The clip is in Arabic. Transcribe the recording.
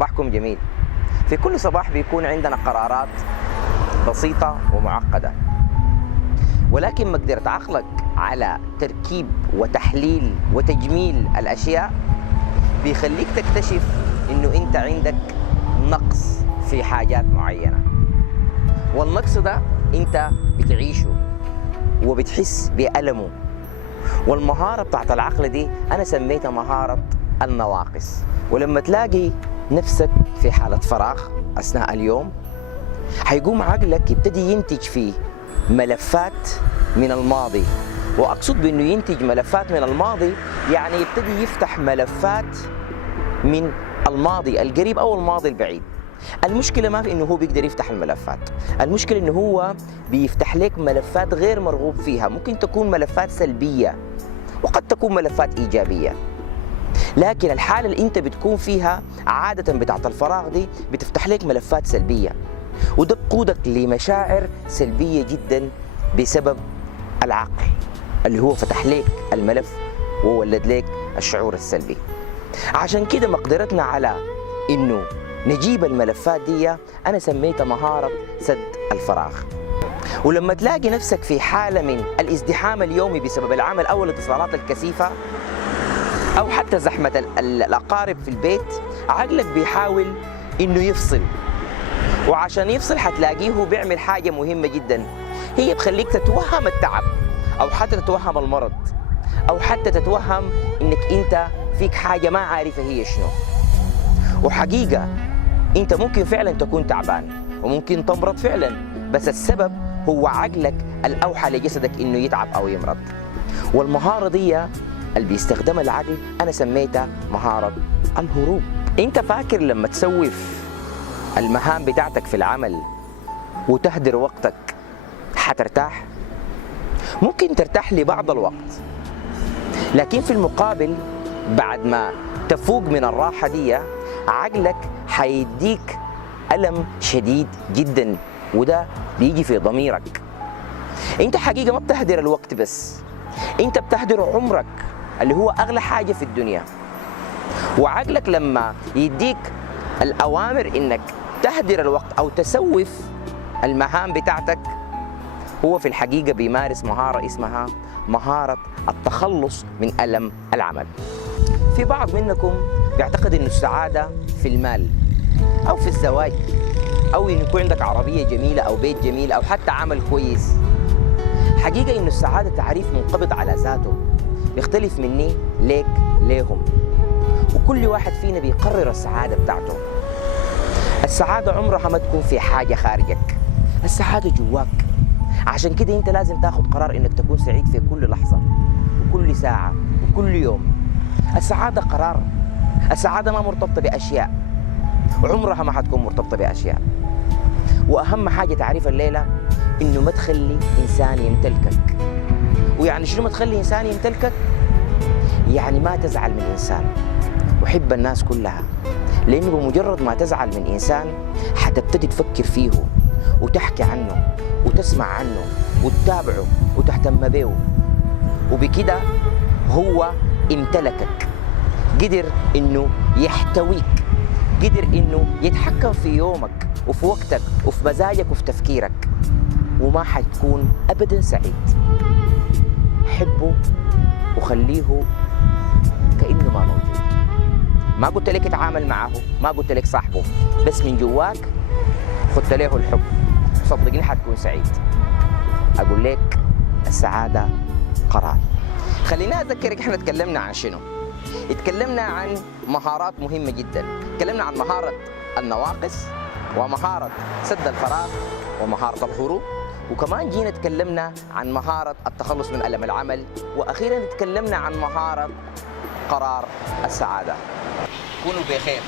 صباحكم جميل. في كل صباح بيكون عندنا قرارات بسيطة ومعقدة، ولكن مقدرة عقلك على تركيب وتحليل وتجميل الأشياء بيخليك تكتشف إنه أنت عندك نقص في حاجات معينة، والنقص ده أنت بتعيشه وبتحس بألمه. والمهارة بتاعت العقل دي أنا سميتها مهارة النواقص. ولما تلاقي نفسك في حالة فراغ أثناء اليوم، حيقوم عقلك يبتدي ينتج فيه ملفات من الماضي. وأقصد بأنه ينتج ملفات من الماضي يعني يبتدي يفتح ملفات من الماضي القريب أو الماضي البعيد. المشكلة ما في إنه هو بيقدر يفتح الملفات، المشكلة إنه هو بيفتح لك ملفات غير مرغوب فيها. ممكن تكون ملفات سلبية وقد تكون ملفات إيجابية، لكن الحالة اللي أنت بتكون فيها عادة بتاعت الفراغ دي بتفتح لك ملفات سلبية، وده بقودك لمشاعر سلبية جدا بسبب العقل اللي هو فتح لك الملف وولد لك الشعور السلبي. عشان كده مقدرتنا على إنه نجيب الملفات دي أنا سميتها مهارة سد الفراغ. ولما تلاقي نفسك في حالة من الازدحام اليومي بسبب العمل أو الاتصالات الكثيفة أو حتى زحمة الأقارب في البيت، عقلك بيحاول إنه يفصل، وعشان يفصل حتلاقيه بيعمل حاجة مهمة جدا، هي بخليك تتوهم التعب أو حتى تتوهم المرض أو حتى تتوهم إنك أنت فيك حاجة ما عارفة هي شنو. وحقيقة أنت ممكن فعلا تكون تعبان وممكن تمرض فعلا، بس السبب هو عقلك الأوحى لجسدك إنه يتعب أو يمرض. والمهارة دي اللي بيستخدمها العقل أنا سميتها مهارة الهروب. أنت فاكر لما تسوف المهام بتاعتك في العمل وتهدر وقتك حترتاح؟ ممكن ترتاح لبعض الوقت، لكن في المقابل بعد ما تفوق من الراحة دي عقلك حيديك ألم شديد جدا، وده بيجي في ضميرك. انت حقيقة ما بتهدر الوقت بس، انت بتهدر عمرك اللي هو أغلى حاجة في الدنيا. وعقلك لما يديك الأوامر إنك تهدر الوقت أو تسوف المهام بتاعتك، هو في الحقيقة بيمارس مهارة اسمها مهارة التخلص من ألم العمل. في بعض منكم بيعتقد إنه السعادة في المال أو في الزواج أو إنه يكون عندك عربية جميلة أو بيت جميل أو حتى عمل كويس. حقيقة إنه السعادة تعريف منقبض على ذاته، بيختلف مني ليك ليهم، وكل واحد فينا بيقرر السعادة بتاعته. السعادة عمرها ما تكون في حاجة خارجك، السعادة جواك. عشان كده انت لازم تاخد قرار انك تكون سعيد في كل لحظة وكل ساعة وكل يوم. السعادة قرار، السعادة ما مرتبطة بأشياء وعمرها ما حتكون مرتبطة بأشياء. وأهم حاجة تعرف الليلة إنه ما تخلي إنسان يمتلكك. ويعني شنو ما تخلي إنسان يمتلكك؟ يعني ما تزعل من إنسان، وحب الناس كلها، لأنه بمجرد ما تزعل من إنسان حتبتدي تفكر فيه وتحكي عنه وتسمع عنه وتتابعه وتهتم به، وبكده هو امتلكك، قدر إنه يحتويك، قدر إنه يتحكم في يومك وفي وقتك وفي مزاجك وفي تفكيرك، وما حتكون أبدا سعيد. حبه وخليه كأنه ما موجود. ما قلت لك اتعامل معه، ما قلت لك صاحبه، بس من جواك خدت له الحب، صدقني حتكون سعيد. أقول لك السعادة قرار. خلينا أذكرك احنا تكلمنا عن شنو؟ اتكلمنا عن مهارات مهمة جدا، اتكلمنا عن مهارة النواقص ومهارة سد الفراغ ومهارة الهروب، وكمان جينا تكلمنا عن مهارة التخلص من ألم العمل، وأخيرا تكلمنا عن مهارة قرار السعادة. كونوا بخير.